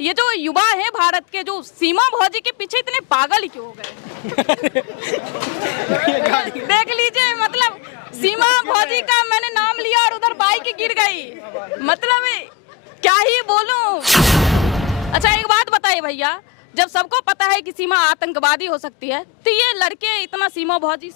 ये जो युवा है भारत के, जो सीमा भौजी के पीछे इतने पागल क्यों हो गए? देख लीजिए, मतलब सीमा भौजी का मैंने नाम लिया और उधर बाइक गिर गई, मतलब क्या ही बोलूं। अच्छा एक बात बताइए भैया, जब सबको पता है कि सीमा आतंकवादी हो सकती है, तो ये लड़के इतना सीमा भौजी।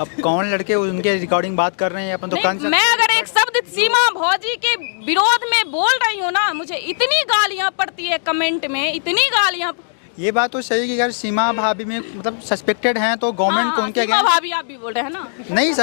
अब कौन लड़के उनके रिकॉर्डिंग बात कर रहे हैं अपन तो कान से। मैं अगर एक शब्द सीमा भौजी के विरोध में बोल रही हूँ ना, मुझे इतनी गालियां पड़ती है कमेंट में, इतनी गालियां। ये बात तो सही है कि अगर सीमा भाभी में मतलब सस्पेक्टेड हैं तो गवर्नमेंट को उनके सीमा भाभी आप भी बोल रहे हैं ना? नहीं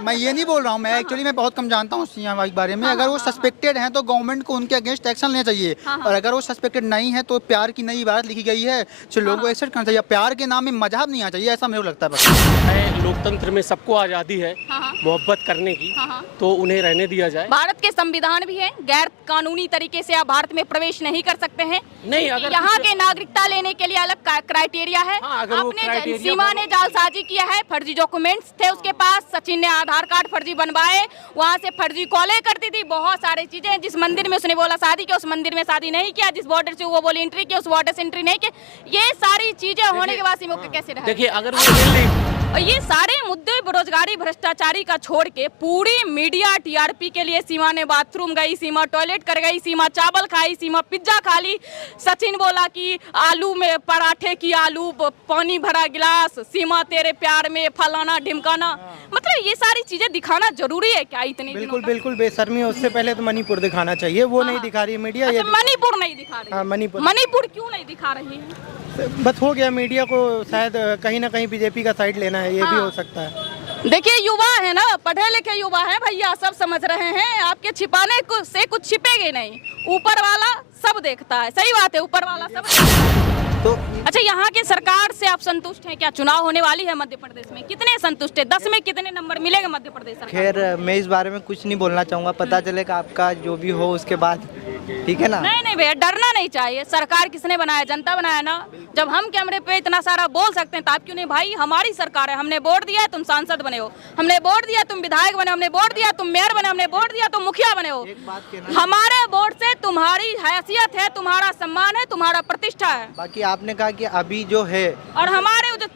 मैं ये नहीं बोल रहा हूँ। मैं एक्चुअली मैं बहुत कम जानता हूँ सीमा भाभी के बारे में। अगर वो सस्पेक्टेड हैं तो गवर्नमेंट को उनके अगेंस्ट एक्शन लेना चाहिए। और अगर वो सस्पेक्टेड नहीं है तो प्यार की नई इबारत लिखी गई है, जो लोगों को एक्सेप्ट करना चाहिए। प्यार के नाम में मजहब नहीं आना चाहिए, ऐसा मेरे को लगता है। बस लोकतंत्र में सबको आज़ादी है मोहब्बत करने की, तो उन्हें रहने दिया जाए। भारत के संविधान भी है, गैर कानूनी तरीके से आप भारत में प्रवेश नहीं कर सकते हैं। नहीं, अगर यहाँ के नागरिकता लेने के लिए अलग क्राइटेरिया है। आपने सीमा ने जालसाजी किया है, फर्जी डॉक्यूमेंट्स थे उसके पास, सचिन ने आधार कार्ड फर्जी बनवाए, वहाँ से फर्जी कॉलें करती थी, बहुत सारी चीजें। जिस मंदिर में उसने बोला शादी की, उस मंदिर में शादी नहीं किया। जिस बॉर्डर से वो बोली एंट्री किया, उस बॉर्डर से एंट्री नहीं किया। ये सारी चीजें होने के बाद सीमा को कैसे रहा? देखिए, अगर और ये सारे मुद्दे बेरोजगारी भ्रष्टाचारी का छोड़ के पूरी मीडिया टीआरपी के लिए सीमा ने बाथरूम गई, सीमा टॉयलेट कर गई, सीमा चावल खाई, सीमा पिज्जा खा ली। सचिन बोला कि आलू में पराठे की आलू पानी भरा गिलास, सीमा तेरे प्यार में फलाना ढिमकाना। मतलब ये सारी चीजें दिखाना जरूरी है क्या इतनी? बिल्कुल बेशर्मी है। उससे पहले तो मणिपुर दिखाना चाहिए, वो नहीं दिखा रही है मीडिया। अच्छा, मणिपुर नहीं दिखा रही? मणिपुर क्यों नहीं दिखा रही है? बस हो गया, मीडिया को शायद कहीं ना कहीं बीजेपी का साइड लेना है, ये भी हो सकता है। देखिए युवा है ना, पढ़े लिखे युवा है भैया, सब समझ रहे हैं। आपके छिपाने से कुछ छिपेगे नहीं, ऊपर वाला सब देखता है। सही बात है, ऊपर वाला सब देखता है। तो अच्छा, यहाँ के सरकार से आप संतुष्ट हैं क्या? चुनाव होने वाली है मध्य प्रदेश में, कितने संतुष्ट है? 10 में कितने नंबर मिलेगा मध्य प्रदेश सरकार? खैर मैं इस बारे में कुछ नहीं बोलना चाहूँगा, पता चलेगा आपका जो भी हो उसके बाद, ठीक है ना? नहीं भैया, डरना नहीं चाहिए। सरकार किसने बनाया? जनता बनाया ना। जब हम कैमरे पे इतना सारा बोल सकते हैं तो आप क्यों नहीं? भाई हमारी सरकार है, हमने वोट दिया है, तुम सांसद बने हो, हमने वोट दिया तुम विधायक बने, हमने वोट दिया तुम मेयर बने, हमने वोट दिया तुम मुखिया बने हो। हमारे वोट से तुम्हारी हैसियत है, तुम्हारा सम्मान है, तुम्हारा प्रतिष्ठा है। बाकी आपने कहा कि अभी जो है, और हमारे जो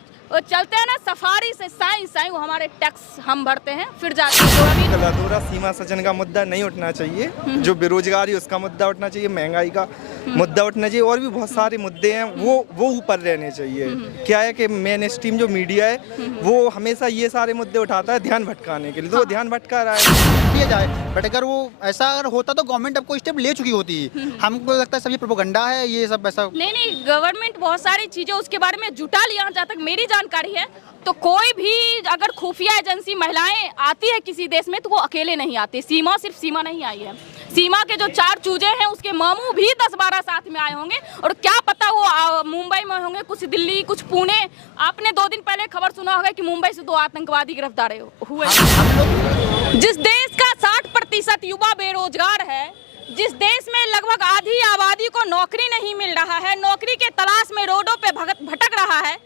चलते हैं ना सफारी से साई वो हमारे टैक्स हम भरते हैं, फिर जाते हैं। अधूरा सीमा सचिन का मुद्दा नहीं उठना चाहिए, जो बेरोजगारी उसका मुद्दा उठना चाहिए, महंगाई का मुद्दा उठना चाहिए, और भी बहुत सारे मुद्दे हैं वो ऊपर रहने चाहिए। क्या है कि मेन स्ट्रीम जो मीडिया है वो हमेशा ये सारे मुद्दे उठाता है ध्यान भटकाने के लिए, तो वो ध्यान भटका रहा है। किया जाए, बट अगर वो ऐसा अगर होता तो गवर्नमेंट अब कोई स्टेप ले चुकी होती। हमको लगता है सब ये प्रोपेगेंडा है, ये सब ऐसा नहीं, गवर्नमेंट बहुत सारी चीजें उसके बारे में जुटा लिया। जहाँ तक मेरी जानकारी है तो कोई भी अगर खुफिया एजेंसी महिलाएं आती है किसी देश में तो वो अकेले नहीं आती। सिर्फ सीमा नहीं आई है, सीमा के जो 4 चूजे हैं उसके मामू भी 10-12 साथ में आए होंगे, और क्या पता वो मुंबई में होंगे, कुछ दिल्ली, कुछ पुणे। आपने 2 दिन पहले खबर सुना होगा कि मुंबई से 2 आतंकवादी गिरफ्तार हुए। जिस देश का 60% युवा बेरोजगार है, जिस देश में लगभग आधी आबादी को नौकरी नहीं मिल रहा है, नौकरी के तलाश में रोडों पे भटक रहा है,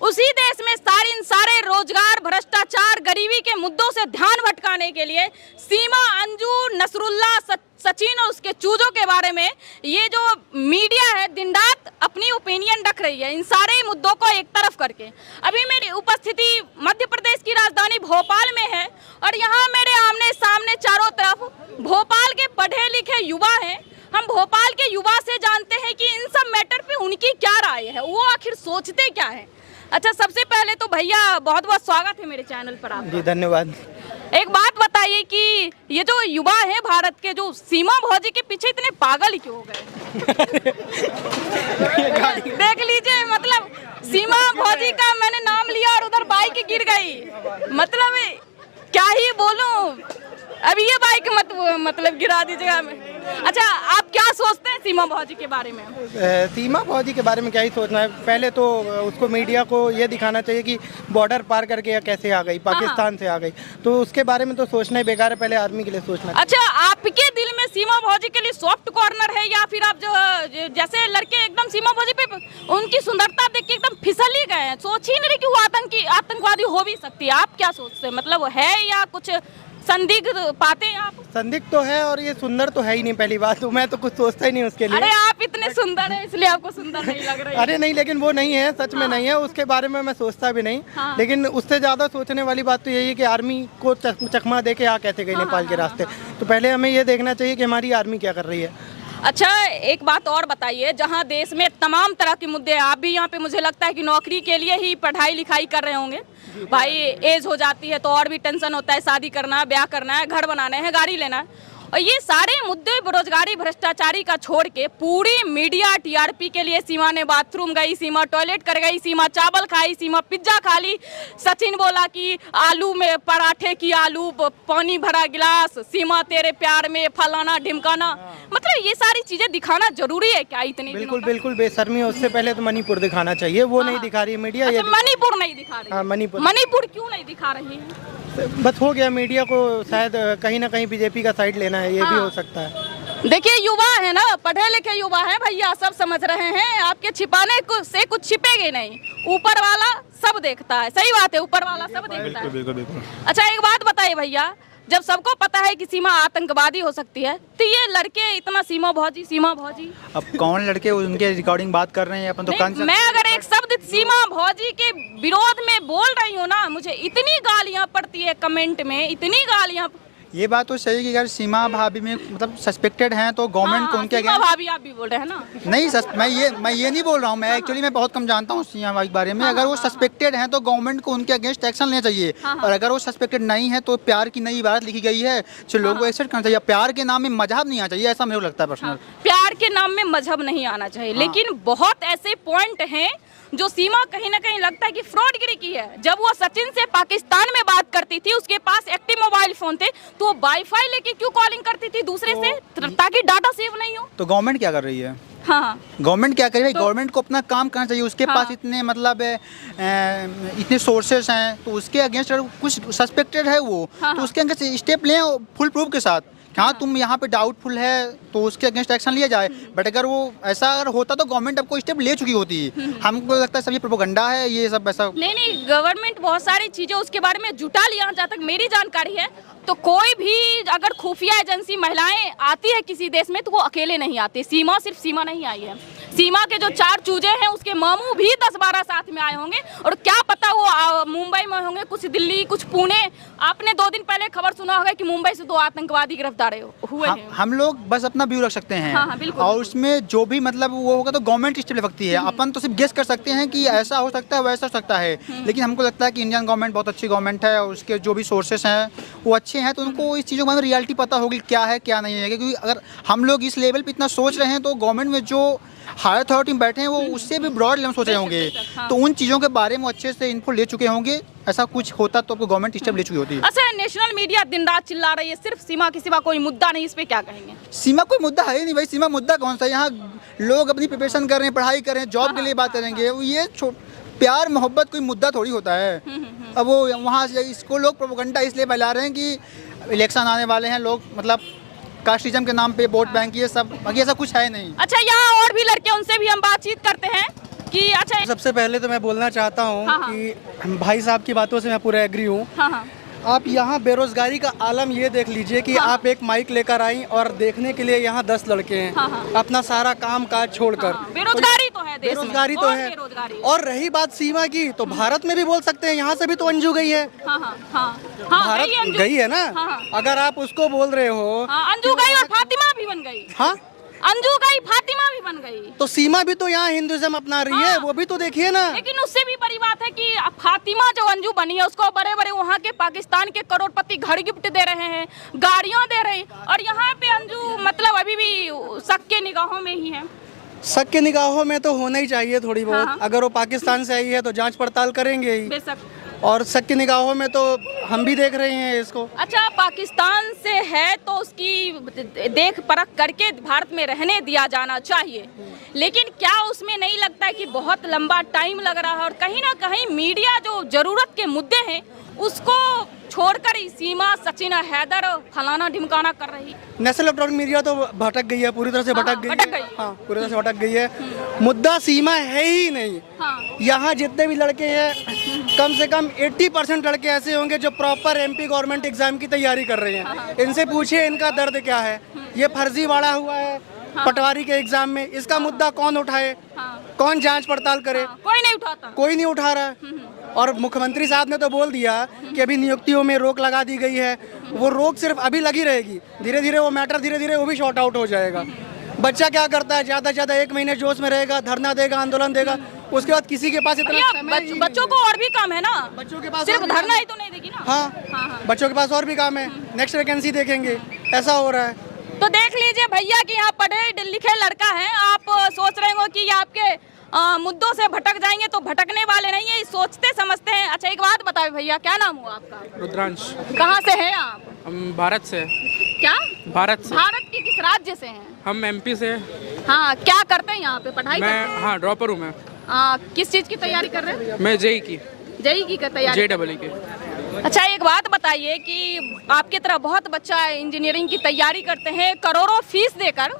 उसी देश में सारे रोजगार, भ्रष्टाचार, गरीबी के मुद्दों से ध्यान भटकाने के लिए सीमा, अंजू, नसरुल्ला, सचिन और उसके चूजों के बारे में ये जो मीडिया है दिन रात अपनी ओपिनियन रख रही है, इन सारे मुद्दों को एक तरफ करके। अभी मेरी उपस्थिति मध्य प्रदेश की राजधानी भोपाल में है, और यहाँ मेरे आमने सामने चारों तरफ भोपाल के पढ़े लिखे युवा हैं। हम भोपाल के युवा से जानते हैं कि इन सब मैटर पे उनकी क्या राय है, वो आखिर सोचते क्या है। अच्छा, सबसे पहले तो भैया बहुत बहुत स्वागत है मेरे चैनल पर आपका। जी धन्यवाद। एक बात बताइए कि ये जो युवा है भारत के, जो सीमा भौजी के पीछे इतने पागल क्यों हो गए? देख लीजिए, मतलब सीमा भौजी का मैंने नाम लिया और उधर बाइक गिर गई, मतलब क्या ही बोलूं। अभी ये बाइक मतलब गिरा दीजिएगा। अच्छा, आप क्या सोचते हैं सीमा भौजी के बारे में? सीमा भौजी के बारे में क्या ही सोचना है, पहले तो उसको मीडिया को ये दिखाना चाहिए कि बॉर्डर पार करके या कैसे आ गई, पाकिस्तान से आ गई, तो उसके बारे में तो सोचना ही बेकार है, पहले आर्मी के लिए सोचना। अच्छा, आपके दिल में सीमा भौजी के लिए सॉफ्ट कॉर्नर है, या फिर आप जो जैसे लड़के एकदम सीमा भौजी पे उनकी सुंदरता देख के एकदम फिसल ही गए हैं, सोच ही नहीं कि वो आतंकवादी हो भी सकती है? आप क्या सोचते हैं, मतलब है या कुछ संदिग्ध पाते हैं आप? संदिग्ध तो है, और ये सुंदर तो है ही नहीं। पहली बात तो मैं तो कुछ सोचता ही नहीं उसके लिए। अरे आप इतने सुंदर हैं इसलिए आपको सुंदर नहीं लग रही है। अरे नहीं, लेकिन वो नहीं है, सच में नहीं है, उसके बारे में मैं सोचता भी नहीं। लेकिन उससे ज़्यादा सोचने वाली बात तो यही है कि आर्मी को चकमा दे के आ कैसे गई नेपाल के रास्ते। तो पहले हमें ये देखना चाहिए कि हमारी आर्मी क्या कर रही है। अच्छा, एक बात और बताइए, जहां देश में तमाम तरह के मुद्दे हैं, आप भी यहाँ पे मुझे लगता है कि नौकरी के लिए ही पढ़ाई लिखाई कर रहे होंगे। भाई एज हो जाती है तो और भी टेंशन होता है, शादी करना है, ब्याह करना है, घर बनाना है, गाड़ी लेना है, और ये सारे मुद्दे बेरोजगारी भ्रष्टाचारी का छोड़ के पूरी मीडिया टीआरपी के लिए सीमा ने बाथरूम गई, सीमा टॉयलेट कर गई, सीमा चावल खाई, सीमा पिज्जा खा ली, सचिन बोला कि आलू में पराठे की आलू, पानी भरा गिलास, सीमा तेरे प्यार में फलाना ढिमकाना, मतलब ये सारी चीजें दिखाना जरूरी है क्या इतनी? बिल्कुल बिल्कुल बेशर्मी है। उससे पहले तो मणिपुर दिखाना चाहिए, वो नहीं दिखा रही है मीडिया। अच्छा, मणिपुर नहीं दिखा रही? हाँ, मणिपुर। मणिपुर क्यों नहीं दिखा रही है? बस हो गया, मीडिया को शायद कहीं ना कहीं बीजेपी का साइड लेना है, ये भी हो सकता है। देखिए, युवा है ना, पढ़े लिखे युवा है भैया, सब समझ रहे हैं। आपके छिपाने से कुछ छिपेगे नहीं, ऊपर वाला सब देखता है। सही बात है, ऊपर वाला सब देखता है। अच्छा, एक बात बताइए भैया, जब सबको पता है कि सीमा आतंकवादी हो सकती है, तो ये लड़के इतना सीमा भौजी। अब कौन लड़के उनके रिकॉर्डिंग बात कर रहे हैं, अपन तो कान से। मैं अगर एक शब्द सीमा भौजी के विरोध में बोल रही हूँ ना, मुझे इतनी गालियाँ पड़ती है कमेंट में, इतनी गालियाँ। ये बात तो सही कि अगर सीमा भाभी में मतलब सस्पेक्टेड हैं तो गवर्नमेंट को उनके सीमा भाभी आप भी बोल रहे हैं ना? नहीं, मैं ये नहीं बोल रहा हूँ। मैं एक्चुअली मैं बहुत कम जानता हूँ सीमा भाभी के बारे में। अगर वो सस्पेक्टेड हैं तो गवर्नमेंट को उनके अगेंस्ट एक्शन लेना चाहिए, और अगर वो सस्पेक्टेड नहीं है तो प्यार की नई इबारत लिखी गई है जो लोगों को एक्सेप्ट करना चाहिए। प्यार के नाम में मजहब नहीं आना चाहिए, ऐसा मुझे लगता है पर्सनल। प्यार के नाम में मजहब नहीं आना चाहिए, लेकिन बहुत ऐसे पॉइंट हैं जो सीमा कहीं ना कहीं लगता है कि फ्रॉडगिरी की है। जब वो सचिन से पाकिस्तान में बात करती थी, उसके पास एक्टिव मोबाइल फोन थे, तो वो वाईफाई लेके क्यों कॉलिंग करती थी दूसरे से, ताकि डाटा सेव नहीं हो? तो गवर्नमेंट क्या कर रही है? हाँ, गवर्नमेंट क्या करे? गवर्नमेंट को अपना काम करना चाहिए। उसके पास इतने मतलब इतने सोर्सेस हैं, तो उसके अगेंस्ट अगर कुछ सस्पेक्टेड है वो, तो उसके अगेंस्ट स्टेप लें फुल प्रूफ के साथ। हाँ, तुम यहाँ पे डाउटफुल है तो उसके अगेंस्ट एक्शन लिया जाए। बट अगर वो ऐसा अगर होता तो गवर्नमेंट आपको स्टेप ले चुकी होती। हमको लगता है सब ये प्रोपेगेंडा है, ये सब ऐसा नहीं, गवर्नमेंट बहुत सारी चीजें उसके बारे में जुटा लिया। जहाँ तक मेरी जानकारी है तो कोई भी अगर खुफिया एजेंसी महिलाएं आती है किसी देश में तो वो अकेले नहीं आती। सीमा सिर्फ सीमा नहीं आई है, सीमा के जो 4 चूजे हैं उसके मामू भी 10-12 साथ में आए होंगे, और क्या पता वो मुंबई में होंगे, कुछ दिल्ली, कुछ पुणे। आपने 2 दिन पहले खबर सुना होगा कि मुंबई से 2 आतंकवादी गिरफ्तार हुए हैं। हम लोग बस अपना व्यू रख सकते हैं। हाँ, बिल्कुल। और उसमें जो भी मतलब वो होगा तो गवर्नमेंट स्टेप ले सकती है। अपन तो सिर्फ गेस कर सकते हैं कि ऐसा हो सकता है, वैसा हो सकता है। लेकिन हमको लगता है कि इंडियन गवर्नमेंट बहुत अच्छी गवर्नमेंट है, और उसके जो भी सोर्सेस हैं वो अच्छे हैं, तो उनको इस चीज़ों में रियलिटी पता होगी क्या है क्या नहीं है। क्योंकि अगर हम लोग इस लेवल पे इतना सोच रहे हैं तो गवर्नमेंट में जो हायर अथॉरिटी में बैठे हैं वो उससे भी ब्रॉड लेवल सोच रहे होंगे, तो उन चीज़ों के बारे में अच्छे से इन्फो ले चुके होंगे। ऐसा कुछ होता तो गवर्नमेंट स्टेप ले चुकी होती है। अच्छा, नेशनल मीडिया दिन रात चिल्ला रही है सिर्फ सीमा के सिवा कोई मुद्दा नहीं, इस पे क्या कहेंगे? सीमा कोई मुद्दा है ही नहीं भाई। सीमा मुद्दा कौन सा? यहाँ लोग अपनी प्रिपरेशन कर रहे हैं, पढ़ाई कर रहे हैं, जॉब के लिए बात करेंगे। ये प्यार मोहब्बत कोई मुद्दा थोड़ी होता है। अब वो वहाँ से इसको लोग प्रोपेगेंडा इसलिए फैला रहे हैं कि इलेक्शन आने वाले हैं, लोग मतलब कास्टिज्म के नाम पे वोट बैंक, ये सब, बाकी ऐसा कुछ है नहीं। अच्छा, यहाँ और भी लड़के, उनसे भी हम बातचीत करते हैं कि अच्छा। सबसे पहले तो मैं बोलना चाहता हूँ कि भाई साहब की बातों से मैं पूरा एग्री हूँ। आप यहाँ बेरोजगारी का आलम ये देख लीजिए कि आप एक माइक लेकर आई और देखने के लिए यहाँ 10 लड़के हैं, अपना सारा काम काज छोड़कर। बेरोजगारी तो है, बेरोजगारी तो है। और रही बात सीमा की, तो भारत में भी बोल सकते हैं, यहाँ से भी तो अंजू गई है। भारत गई है ना। अगर आप उसको बोल रहे हो, अंजू गई और फातिमा भी बन गई। हाँ, अंजू गई, फातिमा भी बन गई, तो सीमा भी तो यहाँ हिंदुइज्म अपना रही है, वो भी तो देखिए ना। लेकिन उससे भी बड़ी बात है कि फातिमा जो अंजू बनी है उसको बड़े बड़े वहाँ के पाकिस्तान के करोड़पति घर गिफ्ट दे रहे हैं, गाड़ियाँ दे रहे हैं, और यहाँ पे अंजू मतलब अभी भी शक के निगाहों में ही है। शक के निगाहों में तो होना ही चाहिए थोड़ी बहुत। अगर वो पाकिस्तान से आई है तो जांच पड़ताल करेंगे ही, बेशक। और शक की निगाहों में तो हम भी देख रहे हैं इसको। अच्छा, पाकिस्तान से है तो उसकी देख परख करके भारत में रहने दिया जाना चाहिए, लेकिन क्या उसमें नहीं लगता है कि बहुत लंबा टाइम लग रहा है, और कहीं ना कहीं मीडिया जो जरूरत के मुद्दे हैं उसको छोड़कर सीमा, सचिन, हैदर फलाना ढिमकाना कर रही। नेशनल इलेक्ट्रॉनिक मीडिया तो भटक गई है, पूरी तरह से भटक गई है। हाँ, पूरी तरह से भटक गई है। मुद्दा सीमा है ही नहीं। यहाँ जितने भी लड़के हैं कम से कम 80% लड़के ऐसे होंगे जो प्रॉपर एमपी गवर्नमेंट एग्जाम की तैयारी कर रहे हैं। इनसे पूछिए इनका दर्द क्या है। ये फर्जीवाड़ा हुआ है पटवारी के एग्जाम में, इसका मुद्दा कौन उठाए, कौन जांच पड़ताल करे? कोई नहीं उठाता, कोई नहीं उठा रहा है। और मुख्यमंत्री साहब ने तो बोल दिया कि अभी नियुक्तियों में रोक लगा दी गई है। वो रोक सिर्फ अभी लगी रहेगी, धीरे धीरे वो मैटर धीरे धीरे वो भी शॉर्ट आउट हो जाएगा। बच्चा क्या करता है, ज़्यादा से ज़्यादा 1 महीने जोश में रहेगा, धरना देगा, आंदोलन देगा, उसके बाद किसी के पास इतना समय ही बच्चों को और भी काम है ना, बच्चों के पास सिर्फ और भी धरना ही तो नहीं देगी ना। हाँ, बच्चों के पास और भी काम है, नेक्स्ट वैकेंसी देखेंगे, ऐसा हो रहा है। तो देख लीजिए भैया कि यहाँ पढ़े लिखे लड़का है, आप सोच रहे हो कि ये आपके मुद्दों से भटक जाएंगे, तो भटकने वाले नहीं है, सोचते समझते हैं। अच्छा एक बात बताओ भैया, क्या नाम हुआ आपका? रुद्रांश। कहाँ से हैं आप? हम भारत से। क्या? भारत से। भारत के किस राज्य से हैं? हम एमपी से। हाँ, क्या करते हैं यहाँ पे, पढ़ाई करते हैं? हाँ, ड्रॉपर हूँ मैं। किस चीज़ की तैयारी कर रहे हैं? मैं जेई की। जेई की तैयारी? JEE की। अच्छा एक बात बताइए कि आपके तरह बहुत बच्चा इंजीनियरिंग की तैयारी करते हैं, करोड़ों फीस देकर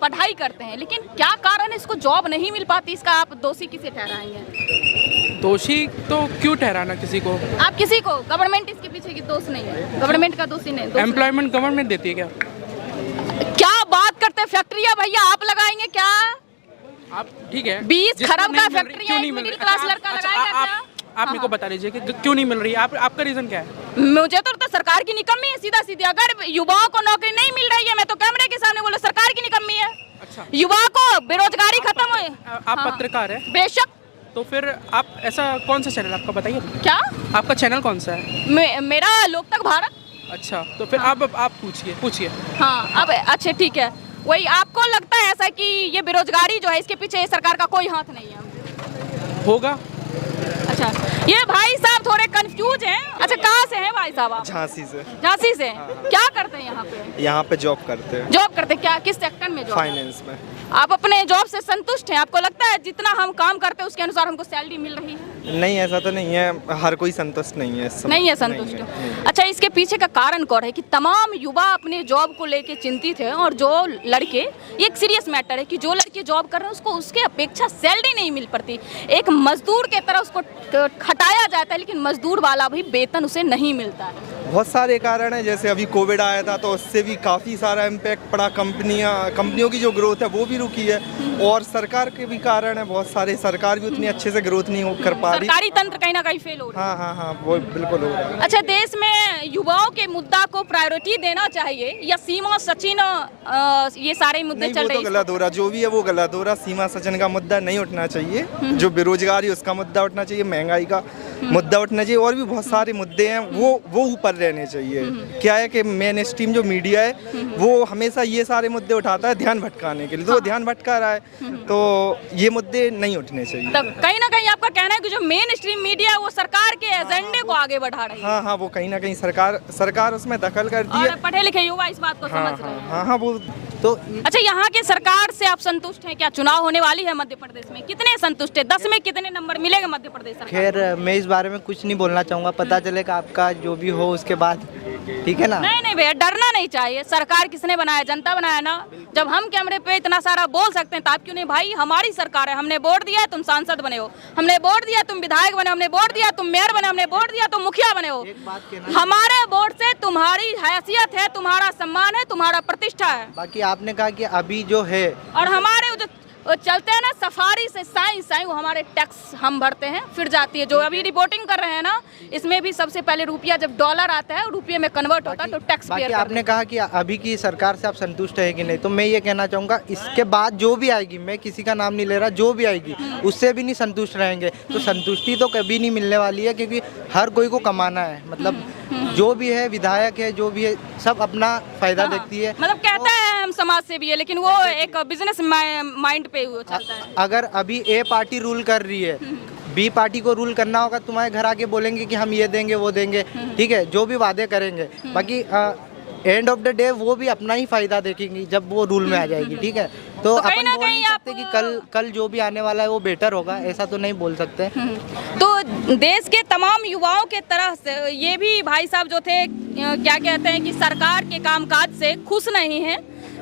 पढ़ाई करते हैं, लेकिन क्या कारण है इसको जॉब नहीं मिल पाती? इसका आप दोषी किसे ठहराएंगे? दोषी तो क्यों ठहराना किसी को? आप किसी को, गवर्नमेंट इसके पीछे की दोष नहीं है, गवर्नमेंट का दोषी नहीं। एम्प्लॉयमेंट गवर्नमेंट देती है क्या? क्या बात करते हैं, फैक्ट्रियाँ भैया आप लगाएंगे क्या? आप ठीक है, 20 खरब का फैक्ट्री फैक्ट्रियाँ मिडिल क्लास लड़का लगाएगा क्या? आप मेरे को बता दीजिए कि क्यों नहीं मिल रही है? आपका रीजन क्या है? मुझे तो सरकार की निकम्मी है, सीधा सीधी। अगर युवाओं को नौकरी नहीं मिल रही है, मैं तो कैमरे के सामने बोलो सरकार की निकम्मी है। अच्छा, युवा को बेरोजगारी खत्म हो। आप पत्रकार है? बेशक। तो फिर आप ऐसा कौन सा चैनल आपका बताइए? क्या आपका चैनल कौन सा है? मेरा लोक तक भारत। अच्छा, तो फिर आप पूछिए। हाँ अब अच्छा ठीक है, वही आपको लगता है ऐसा कि ये बेरोजगारी जो है इसके पीछे सरकार का कोई हाथ नहीं है? होगा। अच्छा ये भाई साहब थोड़े कंफ्यूज हैं। अच्छा कहाँ से हैं भाई साहब आप? झांसी से। झांसी से। क्या करते हैं यहाँ पे? यहाँ पे जॉब करते हैं। जॉब करते हैं, क्या किस सेक्टर में जॉब? फाइनेंस में। आप अपने जॉब से संतुष्ट हैं? आपको लगता है जितना हम काम करते हैं उसके अनुसार हमको सैलरी मिल रही है? नहीं, ऐसा तो नहीं है, हर कोई संतुष्ट नहीं है इस समय। नहीं है संतुष्ट। अच्छा इसके पीछे का कारण कौन है कि तमाम युवा अपने जॉब को लेके चिंतित है, और जो लड़के, ये एक सीरियस मैटर है कि जो लड़के जॉब कर रहे हैं उसको उसके अपेक्षा सैलरी नहीं मिल पाती। एक मजदूर के तरह उसको खटाया जाता है, लेकिन मजदूर वाला भी वेतन उसे नहीं मिलता है। बहुत सारे कारण हैं, जैसे अभी कोविड आया था तो उससे भी काफ़ी सारा इम्पैक्ट पड़ा। कंपनियों की जो ग्रोथ है वो भी रुकी है, और सरकार के भी कारण है बहुत सारे। सरकार भी उतनी अच्छे से ग्रोथ नहीं कर पा रही, सरकारी तंत्र कहीं ना कहीं फेल हो रहा है। हाँ, वो बिल्कुल हो रहा है। अच्छा देश में युवाओं के मुद्दा को प्रायोरिटी देना चाहिए, या सीमा सचिन ये सारे मुद्दे नहीं, चल वो रहे तो हैं? गलत हो रहा, जो भी है वो गलत हो रहा। सीमा सचिन का मुद्दा नहीं उठना चाहिए, जो बेरोजगारी उसका मुद्दा उठना चाहिए, महंगाई का मुद्दा उठना चाहिए, और भी बहुत सारे मुद्दे हैं वो ऊपर रहने चाहिए। क्या है कि मेन स्ट्रीम जो मीडिया है वो हमेशा ये सारे मुद्दे उठाता है ध्यान भटकाने के लिए, तो ध्यान भटका रहा है, तो ये मुद्दे नहीं उठने चाहिए। तब कहीं ना कहीं आपका कहना है कि जो मेन स्ट्रीम मीडिया है वो सरकार के एजेंडे को आगे बढ़ा रही है? हाँ, वो कहीं ना कहीं सरकार उसमें दखल करती है। और पढ़े लिखे युवा इस बात को समझ रहे हैं। हाँ, वो तो अच्छा यहाँ के सरकार से आप संतुष्ट हैं क्या? चुनाव होने वाली है मध्य प्रदेश में, कितने संतुष्ट है? 10 में कितने नंबर मिलेगा मध्य प्रदेश सरकार? खैर मैं इस बारे में कुछ नहीं बोलना चाहूँगा, पता चलेगा आपका जो भी हो उसके बाद, ठीक है ना? नहीं भैया, डरना नहीं चाहिए। सरकार किसने बनाया? जनता बनाया ना। जब हम कैमरे पे इतना सारा बोल सकते हैं तो आप क्यों नहीं? भाई हमारी सरकार है, हमने वोट दिया है, तुम सांसद बने हो, हमने वोट दिया तुम विधायक बने, हमने वोट दिया तुम मेयर बने, हमने वोट दिया तुम मुखिया बने हो। हमारे वोट से तुम्हारी हैसियत है, तुम्हारा सम्मान है, तुम्हारा प्रतिष्ठा है। बाकी आपने कहा कि अभी जो है, और हमारे जो चलते हैं ना सफारी से साई वो हमारे टैक्स हम भरते हैं, फिर जाती है। जो अभी रिपोर्टिंग कर रहे हैं ना, इसमें भी सबसे पहले रुपया, जब डॉलर आता है रुपये में कन्वर्ट होता है तो टैक्स पेयर। आपने कहा कि अभी की सरकार से आप संतुष्ट है कि नहीं, तो मैं ये कहना चाहूँगा इसके बाद जो भी आएगी, मैं किसी का नाम नहीं ले रहा, जो भी आएगी उससे भी नहीं संतुष्ट रहेंगे। तो संतुष्टि तो कभी नहीं मिलने वाली है, क्योंकि हर कोई को कमाना है। मतलब जो भी है, विधायक है, जो भी है, सब अपना फायदा देखती है। मतलब कहता है हम समाज से भी है, लेकिन वो एक बिजनेस माइंड पे वो चलता है। अगर अभी ए पार्टी रूल कर रही है, बी पार्टी को रूल करना होगा, तुम्हारे घर आके बोलेंगे कि हम ये देंगे वो देंगे, ठीक है, जो भी वादे करेंगे। बाकी एंड ऑफ द डे वो भी अपना ही फायदा देखेंगी जब वो रूल में आ जाएगी, ठीक है। तो अपन बोल नहीं सकते कि कल जो भी आने वाला है वो बेटर होगा, ऐसा तो नहीं बोल सकते। तो देश के तमाम युवाओं के तरह से ये भी भाई साहब जो थे क्या कहते हैं कि सरकार के कामकाज से खुश नहीं हैं,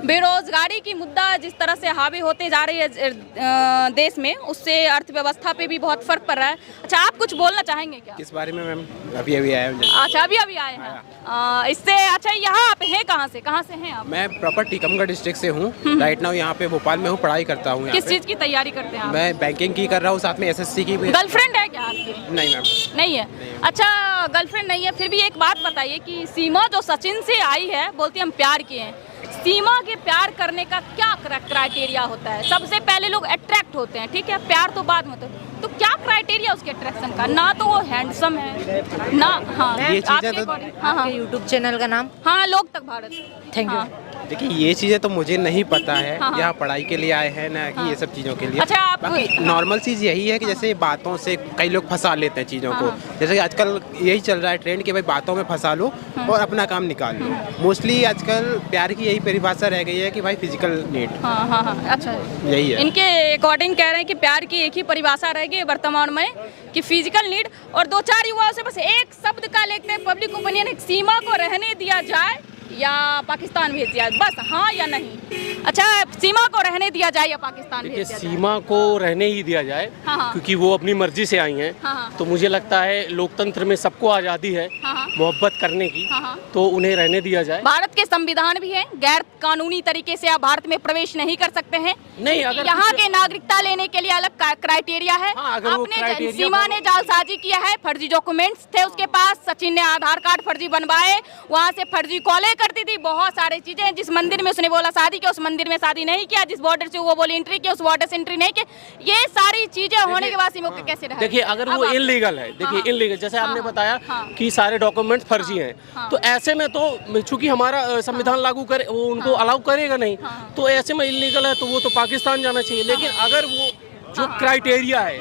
बेरोजगारी की मुद्दा जिस तरह से हावी होते जा रही है देश में, उससे अर्थव्यवस्था पे भी बहुत फर्क पड़ रहा है। अच्छा, आप कुछ बोलना चाहेंगे क्या किस बारे में मैम? अभी अभी आया हूं। अच्छा, अभी आए हैं इससे। अच्छा, यहाँ आप हैं कहाँ से हैं आप? मैं प्रॉपर टीकमगढ़ डिस्ट्रिक्ट से हूँ। राइट नाउ यहाँ पे भोपाल में हूँ, पढ़ाई करता हूँ। किस चीज़ की तैयारी करते हैं आप? मैं बैंकिंग की कर रहा हूँ, साथ में एसएससी की भी। गर्लफ्रेंड है क्या आपकी? नहीं मैम, नहीं है। अच्छा, गर्लफ्रेंड नहीं है, फिर भी एक बात बताइए कि सीमा जो सचिन से आई है, बोलती हम प्यार किए हैं, सीमा के प्यार करने का क्या क्राइटेरिया होता है? सबसे पहले लोग अट्रैक्ट होते हैं, ठीक है, प्यार तो बाद में। तो क्या क्राइटेरिया उसके अट्रैक्शन का? ना तो वो हैंडसम है ना। हाँ, ये चीजें तो हाँ, यूट्यूब चैनल का नाम? हाँ, लोग तक भारत। Thank you. देखिए, ये चीज़ें तो मुझे नहीं पता है। हाँ। यहाँ पढ़ाई के लिए आए हैं ना कि ये सब चीज़ों के लिए। अच्छा, आप नॉर्मल चीज़ यही है कि जैसे बातों से कई लोग फंसा लेते हैं चीज़ों को। जैसे कि आजकल यही चल रहा है ट्रेंड कि भाई बातों में फंसा लो और अपना काम निकाल लो। मोस्टली आजकल प्यार की यही परिभाषा रह गई है कि भाई फिजिकल नीड। हाँ, अच्छा, यही है। इनके अकॉर्डिंग कह रहे हैं कि प्यार की एक ही परिभाषा रह गई वर्तमान में कि फिजिकल नीड। और दो चार युवाओं से बस एक शब्द का लेते हैं पब्लिक ओपिनियन, सीमा को रहने दिया जाए या पाकिस्तान भेज दिया, बस हाँ या नहीं। अच्छा, सीमा को रहने दिया जाए या पाकिस्तान भेज दिया जाए? सीमा को रहने ही दिया जाए, हाँ। क्योंकि वो अपनी मर्जी से आई हैं। हाँ। तो मुझे लगता है लोकतंत्र में सबको आज़ादी है हाँ। मोहब्बत करने की, हाँ। तो उन्हें रहने दिया जाए। भारत के संविधान भी है, गैर कानूनी तरीके से आप भारत में प्रवेश नहीं कर सकते हैं। नहीं, अगर यहाँ के नागरिकता लेने के लिए अलग क्राइटेरिया है। हाँ, अगर वो अपने criteria सीमा ने जालसाजी किया है, फर्जी डॉक्यूमेंट्स थे उसके पास, सचिन ने आधार कार्ड फर्जी बनवाए, वहाँ से फर्जी कॉलें करती थी, बहुत सारी चीजें। जिस मंदिर में उसने बोला शादी किया, उस मंदिर में शादी नहीं किया, जिस बॉर्डर से वो बोली एंट्री किया, उस बॉर्डर से एंट्री नहीं किया। ये सारी चीजें होने के बाद सीमा को कैसे रहा? देखिए, अगर वो इनलीगल है, देखिए इनलीगल, जैसे आपने बताया कि सारे डॉक्यूमेंट फर्जी हैं, तो ऐसे में तो चूंकि हमारा संविधान लागू करे, वो उनको अलाउ करेगा नहीं, तो ऐसे में इनलीगल है तो वो तो पाकिस्तान जाना चाहिए। लेकिन अगर वो जो क्राइटेरिया है,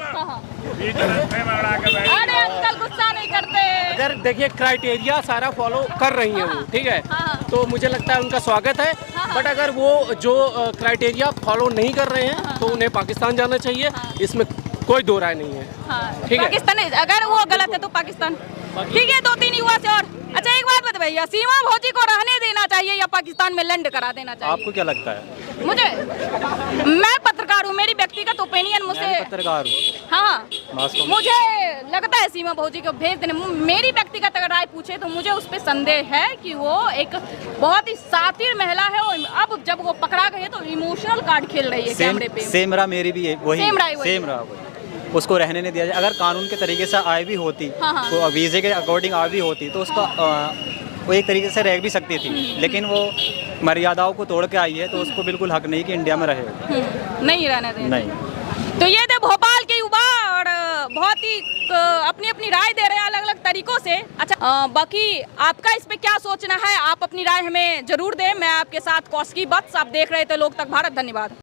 अरे अंकल गुस्सा नहीं करते। अगर देखिए क्राइटेरिया सारा फॉलो कर रही हैं वो, ठीक है, तो मुझे लगता है उनका स्वागत है। बट अगर वो जो क्राइटेरिया फॉलो नहीं कर रहे हैं तो उन्हें पाकिस्तान जाना चाहिए, इसमें कोई दो राय नहीं है। ठीक है, पाकिस्तान अगर वो गलत है तो पाकिस्तान ठीक है। 2-3 युवा से और। अच्छा, एक बात बता भैया, सीमा भौजी को रहने देना चाहिए या पाकिस्तान में लैंड करा देना चाहिए? आपको क्या लगता है? मैं पत्रकार हूँ, मेरी व्यक्तिगत ओपिनियन मुझे पत्रकार हूँ। हाँ, मुझे लगता है सीमा भौजी को भेज देने। मेरी व्यक्तिगत अगर राय पूछे तो मुझे उस पर संदेह है कि वो एक बहुत ही सातिर महिला है और अब जब वो पकड़ा गई है तो इमोशनल कार्ड खेल रही है कैमरे पे। सेम रहा मेरी भी वही, सेम रहा वही। उसको रहने नहीं दिया जाए। अगर कानून के तरीके से आई भी होती, तो वीज़े के अकॉर्डिंग आई भी होती, तो उसका वो एक तरीके से रह भी सकती थी। लेकिन वो मर्यादाओं को तोड़ के आई है, तो उसको बिल्कुल हक नहीं कि इंडिया में रहे। नहीं रहने दें। नहीं। तो ये थे भोपाल के युवा और बहुत ही अपनी अपनी राय दे रहे हैं अलग अलग तरीकों से। अच्छा, बाकी आपका इस पे क्या सोचना है, आप अपनी राय हमें जरूर दें। मैं आपके साथ कौशिकी बत्स, आप देख रहे थे लोक तक भारत। धन्यवाद।